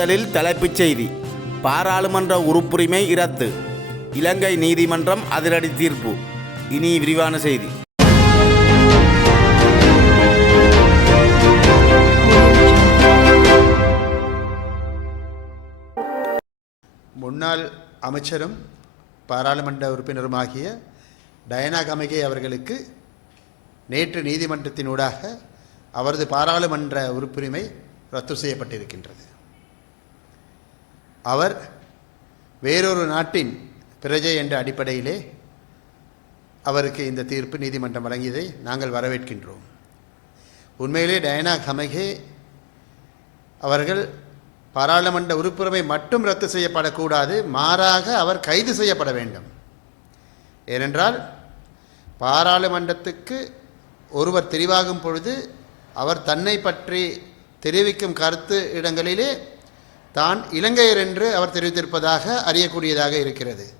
முதலில் தலைப்புச் செய்தி. பாராளுமன்ற உறுப்புரிமை இரத்து. இலங்கை நீதிமன்றம் அதிரடி தீர்ப்பு. இனி விரிவான செய்தி. முன்னாள் அமைச்சரும் பாராளுமன்ற உறுப்பினருமாகிய டயனா கமகே அவர்களுக்கு நேற்று நீதிமன்றத்தினூடாக அவரது பாராளுமன்ற உறுப்புரிமை ரத்து செய்யப்பட்டிருக்கின்றது. அவர் வேறொரு நாட்டின் பிரஜை என்ற அடிப்படையிலே அவருக்கு இந்த தீர்ப்பு நீதிமன்றம் வழங்கியதை நாங்கள் வரவேற்கின்றோம். உண்மையிலே டயனா கமகே அவர்கள் பாராளுமன்ற உறுப்புரிமை மட்டும் ரத்து செய்யப்படக்கூடாது மாறாக அவர் கைது செய்யப்பட வேண்டும். ஏனென்றால் பாராளுமன்றத்துக்கு ஒருவர் தெரிவாகும் பொழுது அவர் தன்னை பற்றி தெரிவிக்கும் கருத்து இடங்களிலே தான் இலங்கையர் என்று அவர் தெரிவித்திருப்பதாக அறியக்கூடியதாக இருக்கிறது.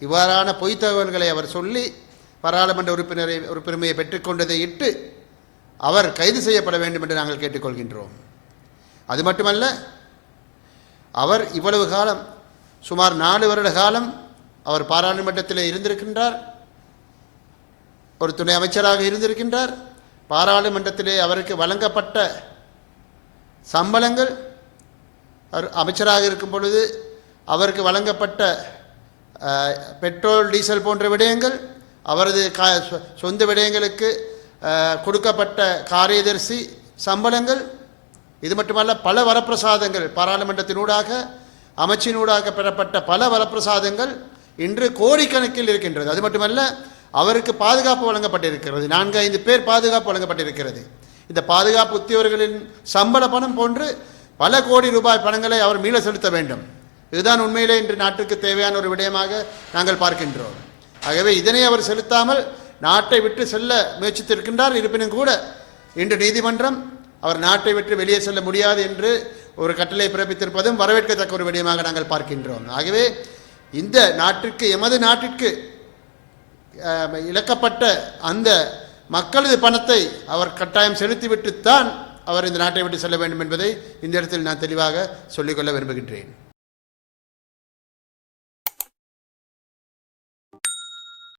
இவ்வாறான பொய்த் தகவல்களை அவர் சொல்லி பாராளுமன்ற உறுப்பினரை உறுப்பினமையை பெற்றுக்கொண்டதை இட்டு அவர் கைது செய்யப்பட வேண்டும் என்று நாங்கள் கேட்டுக்கொள்கின்றோம். அது மட்டுமல்ல அவர் இவ்வளவு காலம் சுமார் நாலு வருட காலம் அவர் பாராளுமன்றத்தில் இருந்திருக்கின்றார். ஒரு துணை அமைச்சராக இருந்திருக்கின்றார். பாராளுமன்றத்திலே அவருக்கு வழங்கப்பட்ட சம்பளங்கள் அவர் அமைச்சராக இருக்கும் பொழுது அவருக்கு வழங்கப்பட்ட பெட்ரோல் டீசல் போன்ற விடயங்கள் அவரது கா சொந்த விடயங்களுக்கு கொடுக்கப்பட்ட காரியதர்சி சம்பளங்கள் இது மட்டுமல்ல பல வரப்பிரசாதங்கள் பாராளுமன்றத்தினூடாக அமைச்சினூடாக பெறப்பட்ட பல வரப்பிரசாதங்கள் இன்று கோடிக்கணக்கில் இருக்கின்றது. அது மட்டுமல்ல அவருக்கு பாதுகாப்பு வழங்கப்பட்டிருக்கிறது. நான்கு ஐந்து பேர் பாதுகாப்பு வழங்கப்பட்டிருக்கிறது. இந்த பாதுகாப்பு உத்தியவர்களின் சம்பள பணம் போன்று பல கோடி ரூபாய் பணங்களை அவர் மீள செலுத்த வேண்டும். இதுதான் உண்மையிலே இன்று நாட்டுக்கு தேவையான ஒரு விடயமாக நாங்கள் பார்க்கின்றோம். ஆகவே இதனை அவர் செலுத்தாமல் நாட்டை விட்டு செல்ல முயற்சித்திருக்கின்றார். இருப்பினும் கூட இன்று நீதிமன்றம் அவர் நாட்டை விட்டு வெளியே செல்ல முடியாது என்று ஒரு கட்டளை பிறப்பித்திருப்பதும் வரவேற்கத்தக்க ஒரு விடயமாக நாங்கள் பார்க்கின்றோம். ஆகவே இந்த நாட்டிற்கு எமது நாட்டிற்கு இழக்கப்பட்ட அந்த மக்களது பணத்தை அவர் கட்டாயம் செலுத்திவிட்டுத்தான் அவர் இந்த நாட்டை விட்டு செல்ல வேண்டும் என்பதை இந்த இடத்தில் நான் தெளிவாக சொல்லிக்கொள்ள விரும்புகின்றேன்.